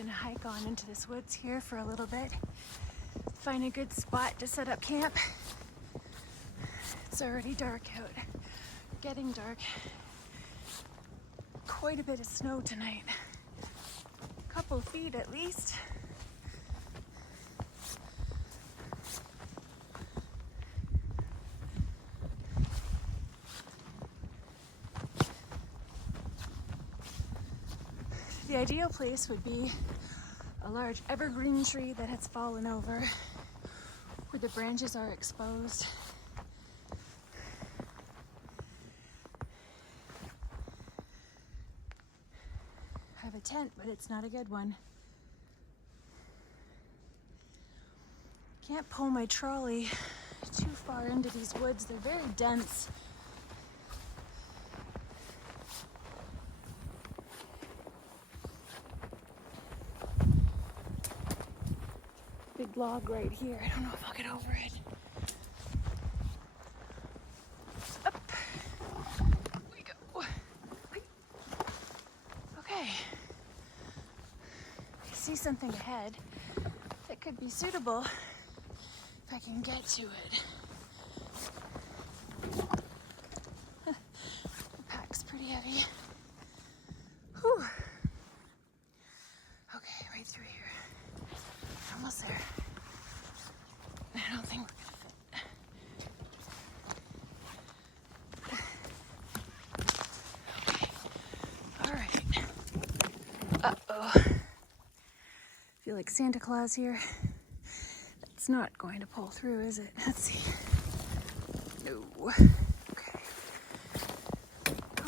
gonna hike on into this woods here for a little bit. Find a good spot to set up camp. It's already dark out. Getting dark. Quite a bit of snow tonight. A couple feet at least. The ideal place would be a large evergreen tree that has fallen over, where the branches are exposed. I have a tent, but it's not a good one. Can't pull my trolley too far into these woods. They're very dense. Big log right here. I don't know if I'll get over it. Up. Here we go. Okay. I see something ahead that could be suitable if I can get to it. The pack's pretty heavy. Whew. Okay, right through here. Almost there. I don't think we're gonna fit. Okay. All right. Uh-oh. Feel like Santa Claus here. That's not going to pull through, is it? Let's see. No. Okay.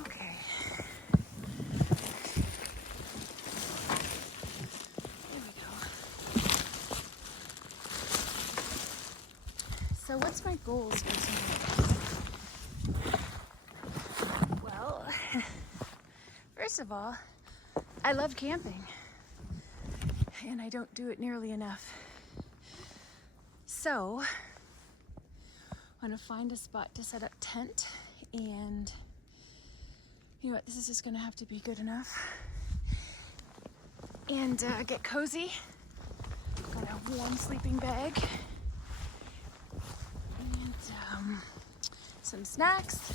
Okay. So what's my goals for tonight? Well, first of all, I love camping, and I don't do it nearly enough. So, I want to find a spot to set up tent, and you know what, this is just going to have to be good enough. And get cozy. Got a warm sleeping bag. Some snacks,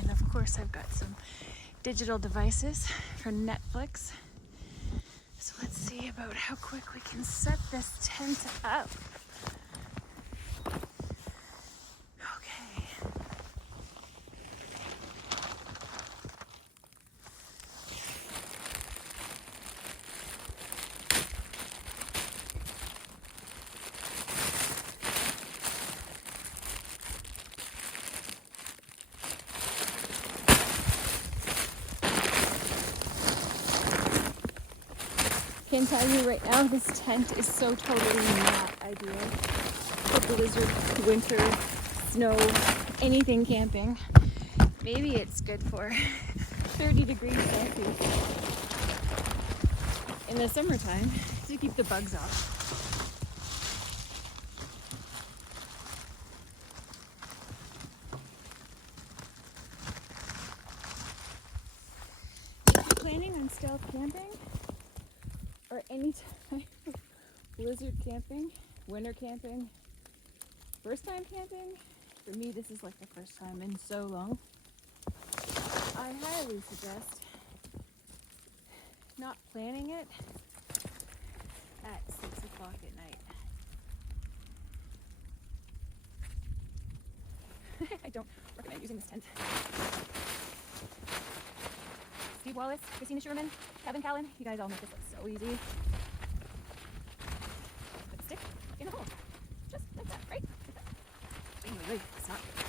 and of course I've got some digital devices for Netflix. So let's see about how quick we can set this tent up. Okay. Can tell you right now, this tent is so totally not ideal for blizzard, winter, snow, anything camping. Maybe it's good for 30 degrees Celsius in the summertime to keep the bugs off. If you're planning on stealth camping, or any type of blizzard camping, winter camping, first time camping, for me this is like the first time in so long, I highly suggest not planning it at 6 o'clock at night. I don't recommend using this tent. Steve Wallace, Christina Schuerman, Kevin Callan, you guys all make this look so easy. Put the stick in the hole. Just like that, right? Like that. Anyway, it's not good.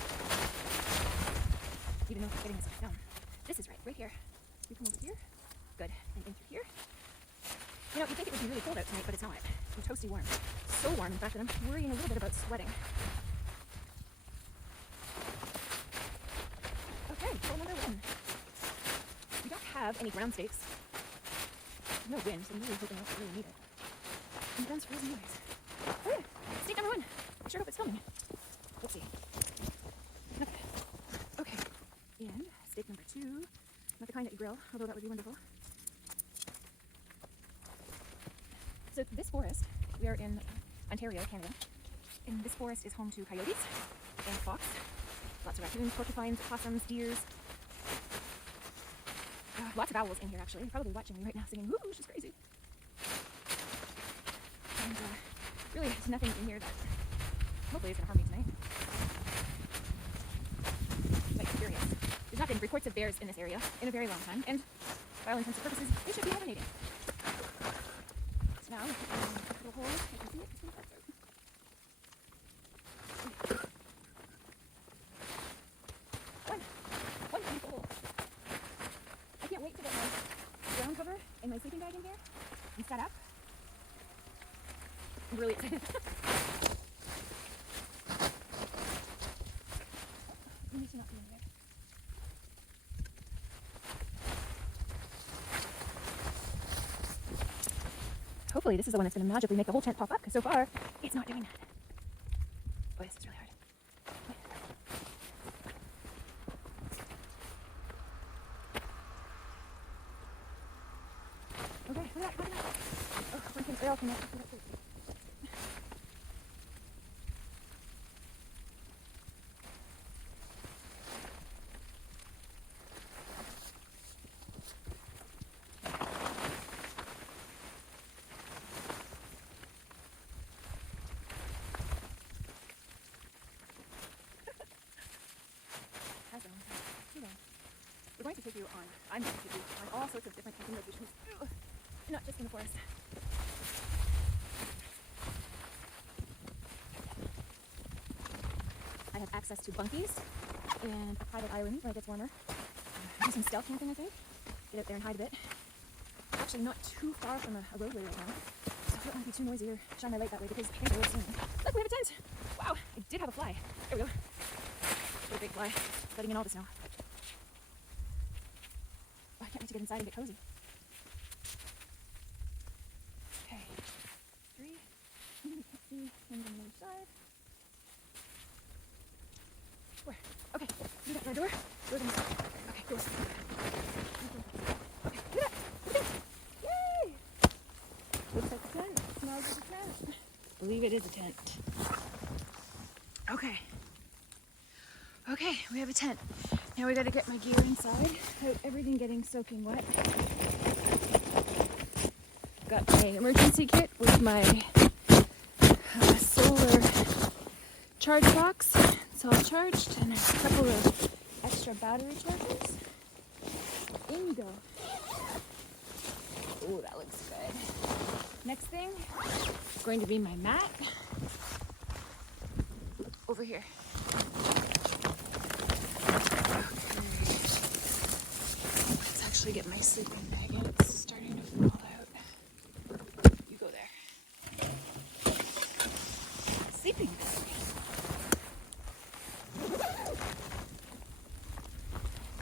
Even though I'm getting myself down. This is right here. You come over here. Good. And in through here. You know, you'd think it would be really cold out tonight, but it's not. I'm toasty warm. So warm, in fact, that I'm worrying a little bit about sweating. Okay, goal number 1. We don't have any ground stakes. There's no wind, so I'm really hoping I don't really need it. And the ground's frozen anyways. Oh yeah, stake number 1. I sure hope it's filming. Let's see. Okay. And stake number 2. Not the kind that you grill, although that would be wonderful. So this forest, we are in Ontario, Canada, and this forest is home to coyotes and fox, lots of raccoons, porcupines, possums, deers, lots of owls in here actually. They're probably watching me right now singing, woo, she's crazy. And really, there's nothing in here that hopefully is going to harm me tonight. But curious. There's not been reports of bears in this area in a very long time, and by all intents and purposes, they should be hibernating. So now, I'm going to put a little hole. I can see it. It's going to fall through. One beautiful hole. I can't wait to get my ground cover and my sleeping bag in here and set up. I'm really excited. You need to not be in there. Hopefully this is the one that's going to magically make the whole tent pop up, because so far, it's not doing that. Boy, this is really hard. Okay, look at that. Oh, freaking oil came out. We're going to take you on, I'm going to take you on all sorts of different camping locations, not just in the forest. I have access to bunkies and a private island where it gets warmer. Do some stealth camping, I think. Get out there and hide a bit. Actually not too far from a roadway right now, so I don't want to be too noisy or shine my light that way because things are really soon. Look, we have a tent! Wow, I did have a fly. There we go. What a big fly. It's letting in all the snow. Oh, I can't wait to get inside and get cozy. Okay. 3. You can't see things on the other side. 4. Okay, do that for our door. Door's on the side. Okay, cool. Okay, do that. Yay! Looks like a tent. Smells like a tent. I believe it is a tent. Okay. Okay, we have a tent. Now we gotta get my gear inside without everything getting soaking wet. Got my emergency kit with my solar charge box. It's all charged, and there's a couple of extra battery chargers. In you go. Oh, that looks good. Next thing is going to be my mat. Over here. Let's actually get my sleeping bag in. It's starting to fall out. You go there. Sleeping bag.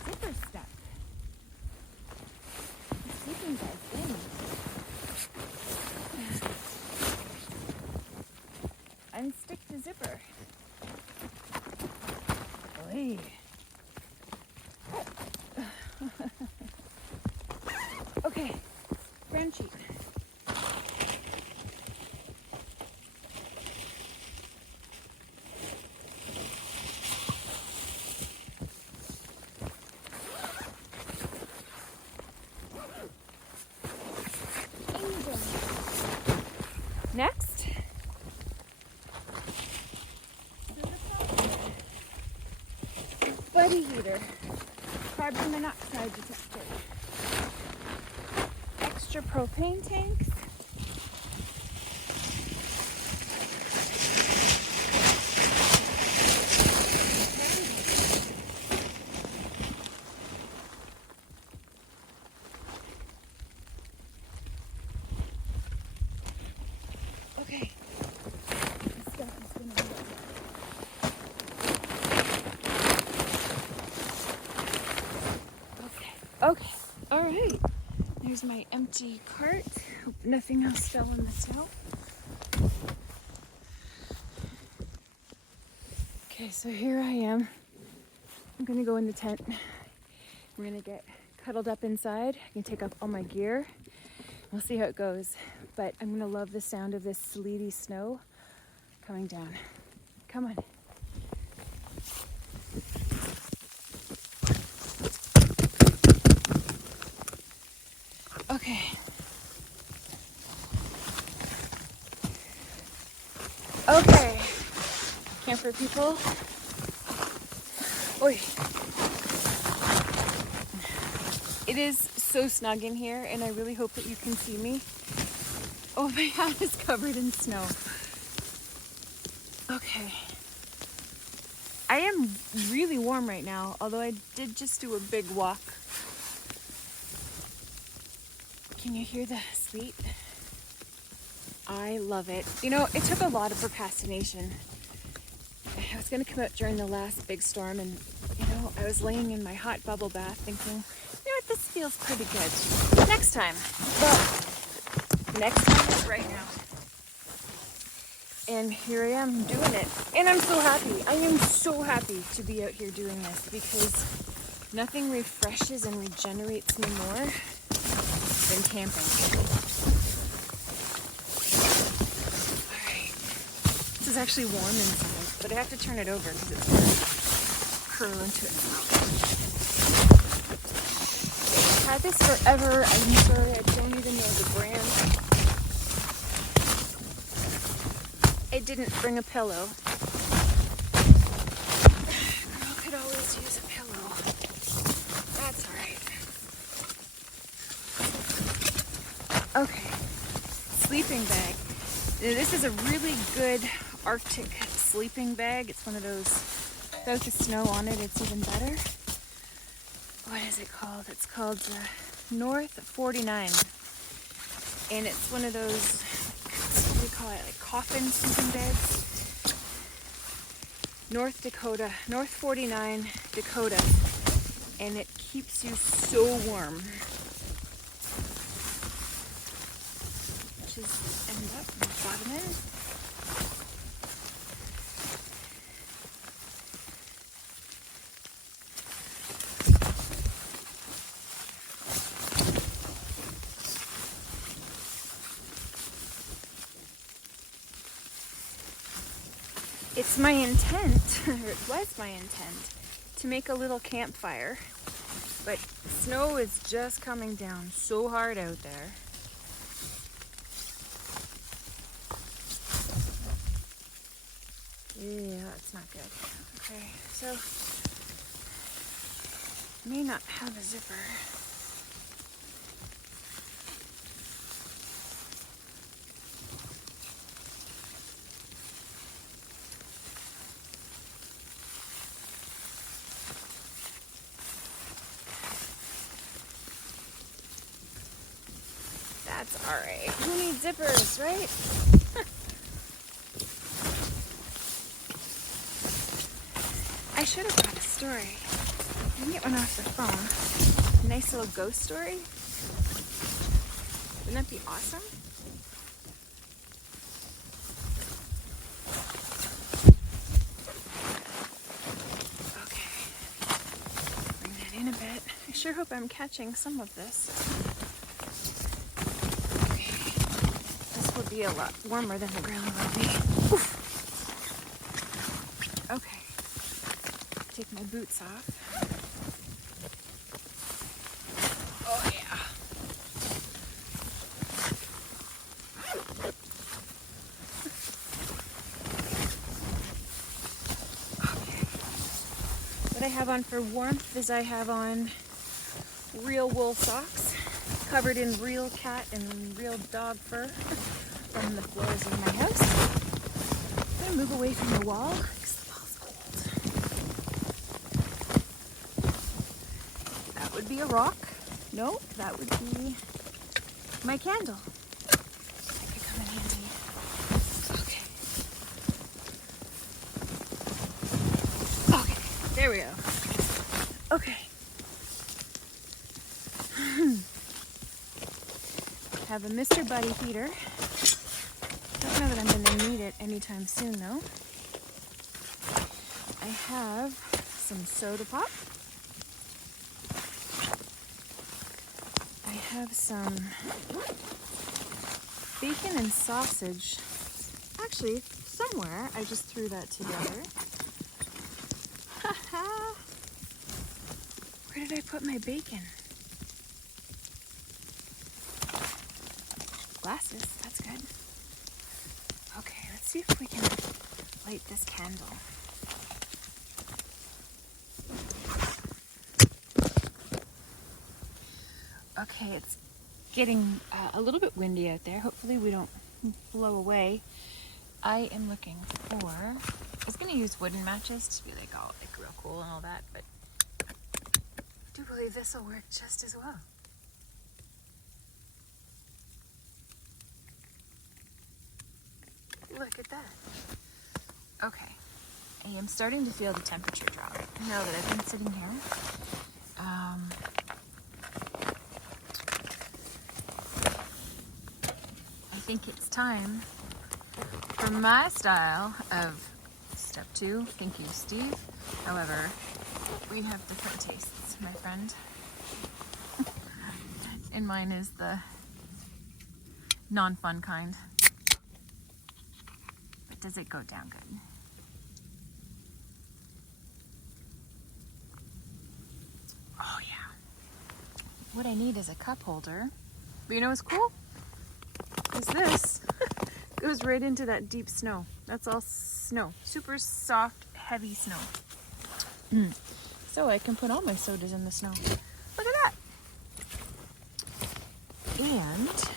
Zipper stuck. The sleeping bag in. Unstick the zipper. Oy. Okay, ground sheet. Next, buddy heater, carbon monoxide detector, extra propane tanks, okay. This stuff is gonna be okay. All right. There's my empty cart. Hope nothing else fell in the snow. Okay, so here I am. I'm gonna go in the tent. I'm gonna get cuddled up inside. I'm gonna take off all my gear. We'll see how it goes, but I'm gonna love the sound of this sleety snow coming down. Come on. Okay. Okay, camper people. Oi. It is so snug in here, and I really hope that you can see me. Oh, my hat is covered in snow. Okay. I am really warm right now, although I did just do a big walk. Can you hear the sleet? I love it. You know, it took a lot of procrastination. I was gonna come out during the last big storm, and you know, I was laying in my hot bubble bath thinking, you know what, this feels pretty good. Next time. But next time is right now. And here I am doing it. And I'm so happy. I am so happy to be out here doing this because nothing refreshes and regenerates me more than camping. Alright. This is actually warm inside, but I have to turn it over because it's going to curl into itself. I've had this forever. I'm sorry, I don't even know the brand. I didn't bring a pillow. Girl could always use a pillow. That's alright. Okay. Sleeping bag. Now, this is a really good Arctic sleeping bag. It's one of those, without the snow on it, it's even better. What is it called? It's called North 49. And it's one of those, what do you call it, like coffin sleeping beds? North 49 Dakota, and it keeps you so warm. Just end up in the bottom end. It's my intent, or it was my intent, to make a little campfire, but snow is just coming down so hard out there. Yeah, that's not good. Okay, so may not have a zipper. That's alright. Who needs zippers, right? I should have brought a story. I can get one off the phone. A nice little ghost story. Wouldn't that be awesome? Okay. Bring that in a bit. I sure hope I'm catching some of this. Be a lot warmer than the ground will be. Oof. Okay, take my boots off. Oh yeah. Okay. What I have on for warmth is I have on real wool socks covered in real cat and real dog fur. From the floors of my house. I'm gonna move away from the wall because the wall's cold. That would be a rock. No, that would be my candle. That could come in handy. Okay. Okay, there we go. Okay. Have a Mr. Buddy heater. Don't know that I'm going to need it anytime soon though. I have some soda pop. I have some bacon and sausage. Actually, somewhere I just threw that together. Haha! Where did I put my bacon? Glasses, that's good. Okay, let's see if we can light this candle. Okay, it's getting a little bit windy out there. Hopefully we don't blow away. I am looking for, I was going to use wooden matches to be like all like real cool and all that, but I do believe this will work just as well. Look at that. Okay, I am starting to feel the temperature drop now that I've been sitting here. I think it's time for my style of step 2. Thank you, Steve. However, we have different tastes, my friend. And mine is the non-fun kind. But does it go down good? Oh yeah. What I need is a cup holder. But you know what's cool? Is this goes right into that deep snow. That's all snow. Super soft, heavy snow. So I can put all my sodas in the snow. Look at that. And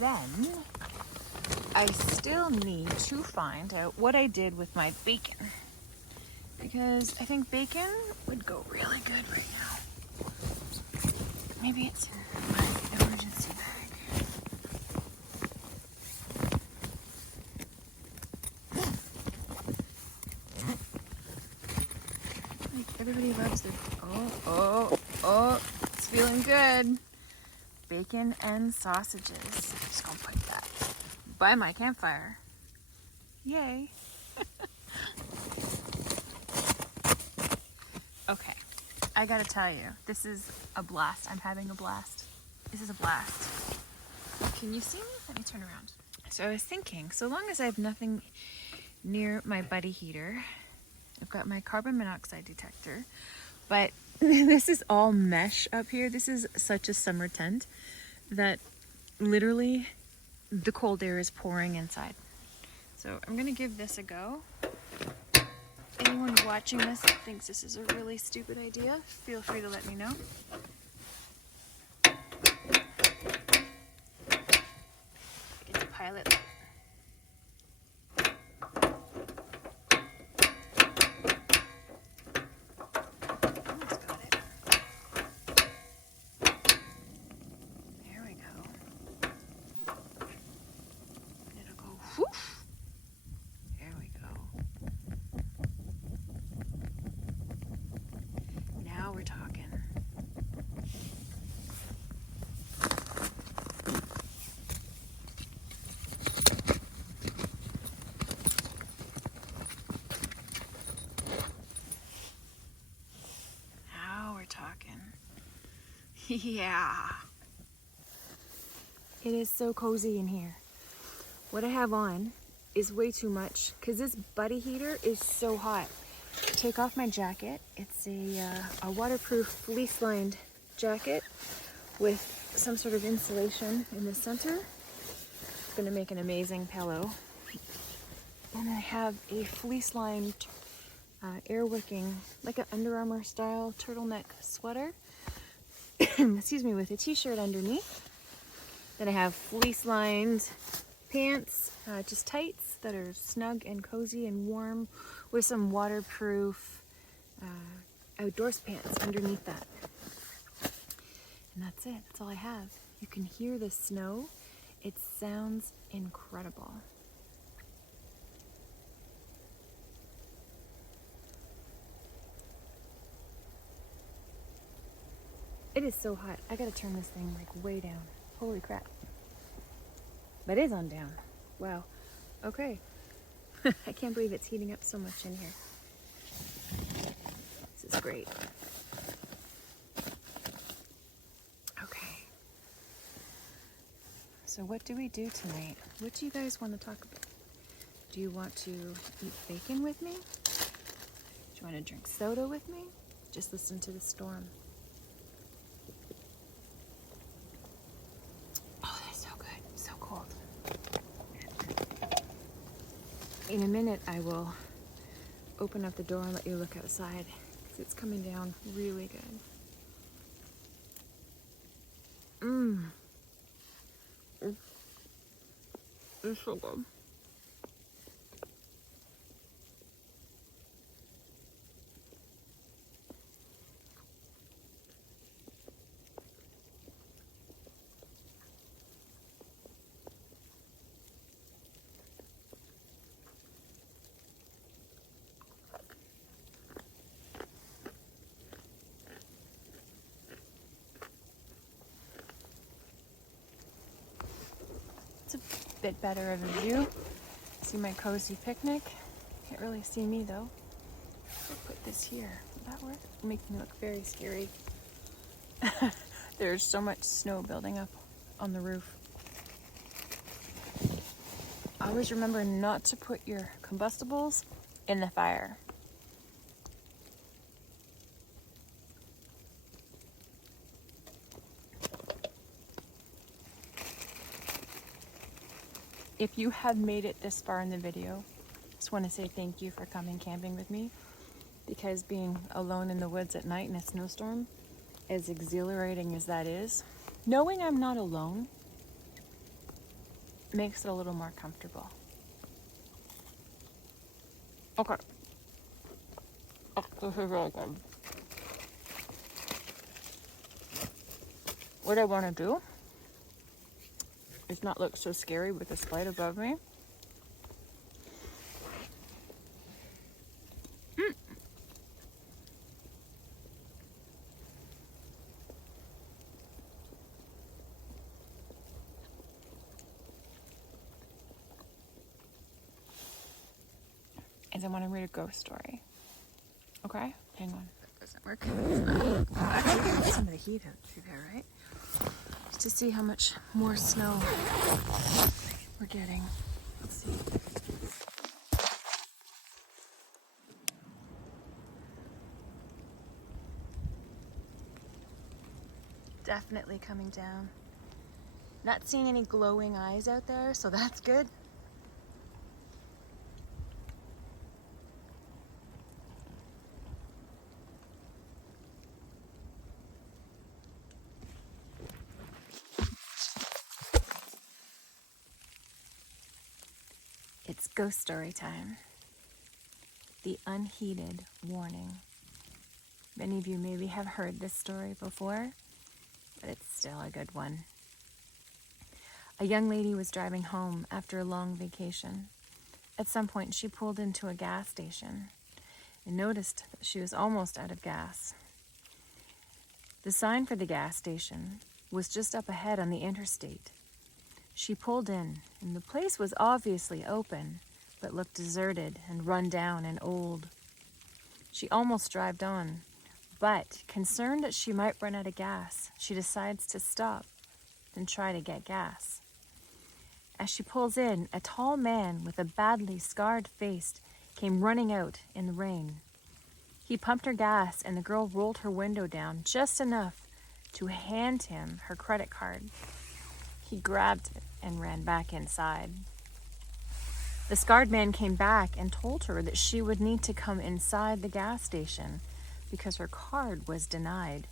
then I still need to find out what I did with my bacon. Because I think bacon would go really good right now. Maybe it's in my emergency bag. Everybody loves their, oh, it's feeling good. Bacon and sausages. I'm just gonna put that by my campfire. Yay. Okay, I gotta tell you, this is a blast. I'm having a blast. This is a blast. Can you see me? Let me turn around. So I was thinking, so long as I have nothing near my buddy heater, I've got my carbon monoxide detector, but this is all mesh up here. This is such a summer tent that literally the cold air is pouring inside. So I'm gonna give this a go. Anyone watching this that thinks this is a really stupid idea, feel free to let me know. I get to pilot light. We're talking. Now we're talking. Yeah. It is so cozy in here. What I have on is way too much because this buddy heater is so hot. Take off my jacket. It's a waterproof fleece-lined jacket with some sort of insulation in the center. It's going to make an amazing pillow. And I have a fleece-lined air-wicking, like an Under Armour style turtleneck sweater. Excuse me, with a t-shirt underneath. Then I have fleece-lined pants, just tights that are snug and cozy and warm, with some waterproof outdoors pants underneath that. And that's it. That's all I have. You can hear the snow. It sounds incredible. It is so hot. I gotta turn this thing like way down. Holy crap. But it is on down. Wow. Okay. I can't believe it's heating up so much in here. This is great. Okay. So what do we do tonight? What do you guys want to talk about? Do you want to eat bacon with me? Do you want to drink soda with me? Just listen to the storm. Oh, that's so good. So cold. In a minute, I will open up the door and let you look outside because it's coming down really good. It's so good. It's a bit better of a view. See my cozy picnic. Can't really see me though. I'll put this here. Will that work? It'll make me look very scary. There's so much snow building up on the roof. Always remember not to put your combustibles in the fire. If you have made it this far in the video, just want to say thank you for coming camping with me, because being alone in the woods at night in a snowstorm, as exhilarating as that is, knowing I'm not alone makes it a little more comfortable. Okay. Oh, this is really good. What I want to do is not look so scary with this light above me. Is I want to read a ghost story. Okay? Hang on. That doesn't work. I can get some of the heat out through there, right? Just to see how much more snow we're getting. Let's see. Definitely coming down. Not seeing any glowing eyes out there, so that's good. It's ghost story time. The unheeded warning. Many of you maybe have heard this story before, but it's still a good one. A young lady was driving home after a long vacation. At some point, she pulled into a gas station and noticed that she was almost out of gas. The sign for the gas station was just up ahead on the interstate. She pulled in, and the place was obviously open, but looked deserted and run down and old. She almost drove on, but concerned that she might run out of gas, she decides to stop and try to get gas. As she pulls in, a tall man with a badly scarred face came running out in the rain. He pumped her gas, and the girl rolled her window down just enough to hand him her credit card. He grabbed it and ran back inside. The scarred man came back and told her that she would need to come inside the gas station because her card was denied.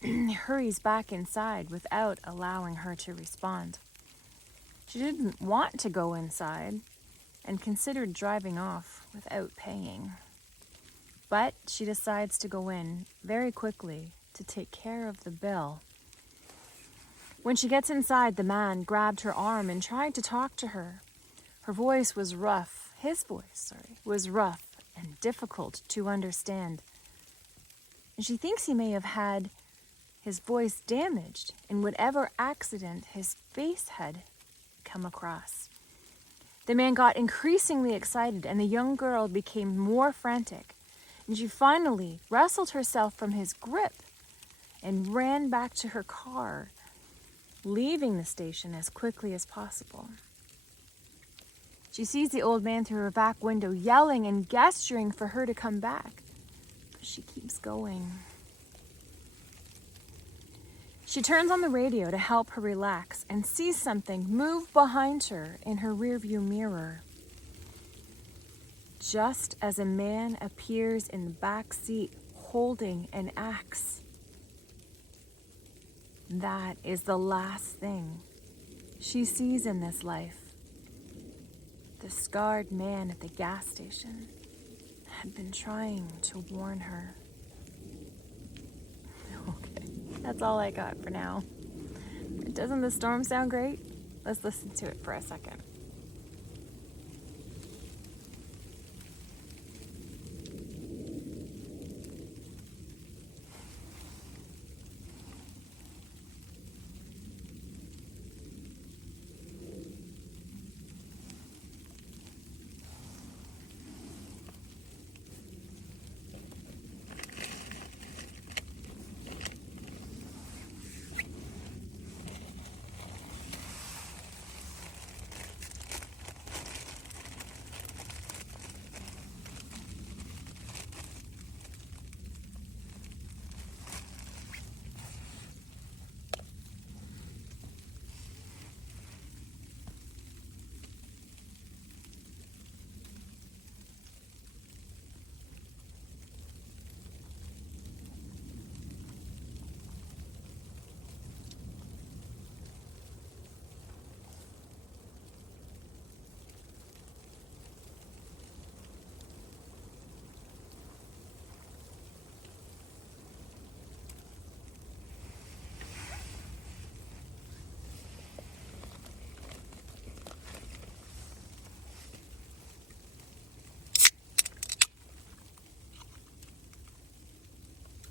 He hurries back inside without allowing her to respond. She didn't want to go inside and considered driving off without paying. But she decides to go in very quickly to take care of the bill. When she gets inside, the man grabbed her arm and tried to talk to her. His voice was rough and difficult to understand. And she thinks he may have had his voice damaged in whatever accident his face had come across. The man got increasingly excited, and the young girl became more frantic. And she finally wrestled herself from his grip and ran back to her car. leaving the station as quickly as possible. She sees the old man through her back window, yelling and gesturing for her to come back, but she keeps going. She turns on the radio to help her relax and sees something move behind her in her rearview mirror. Just as a man appears in the back seat holding an axe. That is the last thing she sees in this life. The scarred man at the gas station had been trying to warn her. Okay, that's all I got for now. Doesn't the storm sound great? Let's listen to it for a second.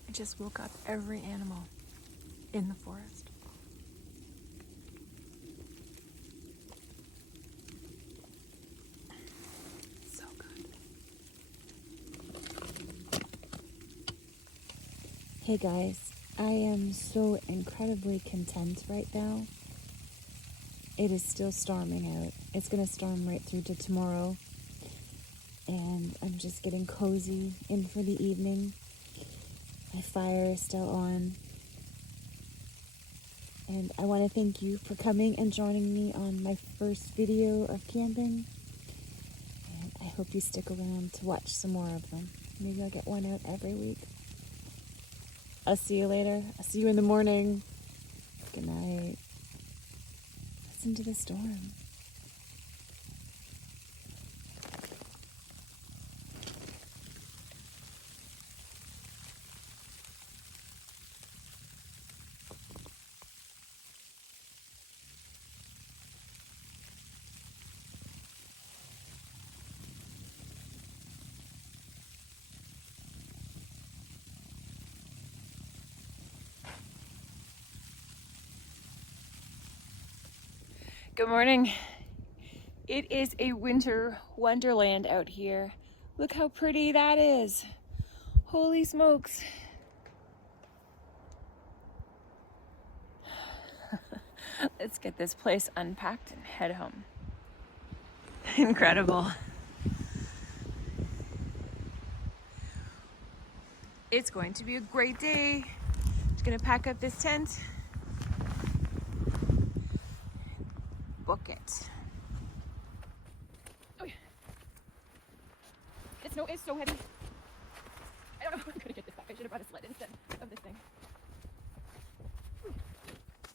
I just woke up every animal in the forest. So good. Hey guys, I am so incredibly content right now. It is still storming out. It's gonna storm right through to tomorrow. And I'm just getting cozy in for the evening. My fire is still on. And I want to thank you for coming and joining me on my first video of camping. And I hope you stick around to watch some more of them. Maybe I'll get one out every week. I'll see you later. I'll see you in the morning. Good night. Listen to the storm. Good morning. It is a winter wonderland out here. Look how pretty that is. Holy smokes. Let's get this place unpacked and head home. Incredible. It's going to be a great day. Just gonna pack up this tent. Book it. Oh, yeah. The snow is so heavy. I don't know if I'm gonna get this back. I should have brought a sled instead of this thing. Ooh.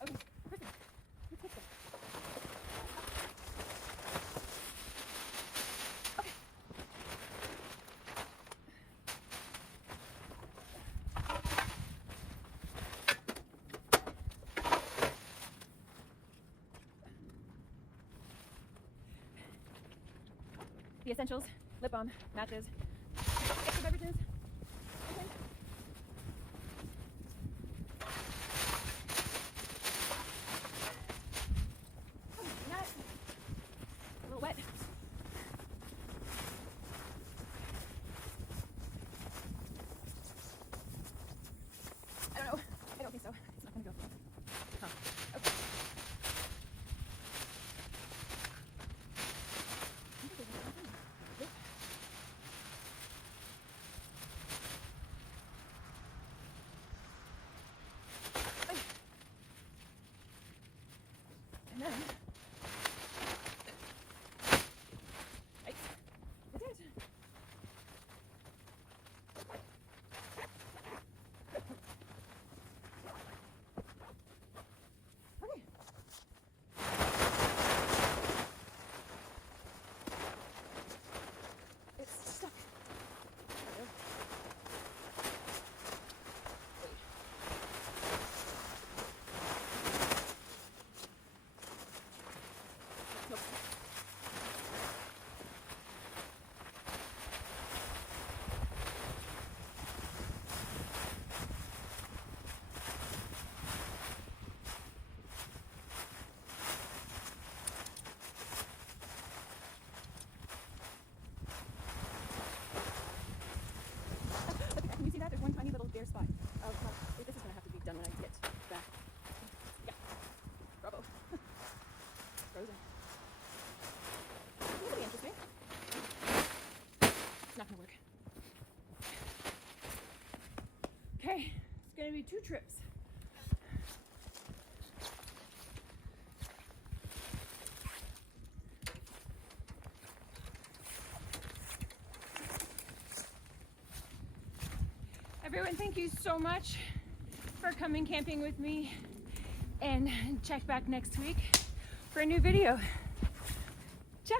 Okay, Kristen, let's fix it. Okay. The essentials, lip balm, matches, extra beverages. Okay. Oh, not a little wet. I don't know. I don't think so. It's not gonna go. Huh. Okay. maybe 2 trips. Everyone, thank you so much for coming camping with me, and check back next week for a new video. Ciao.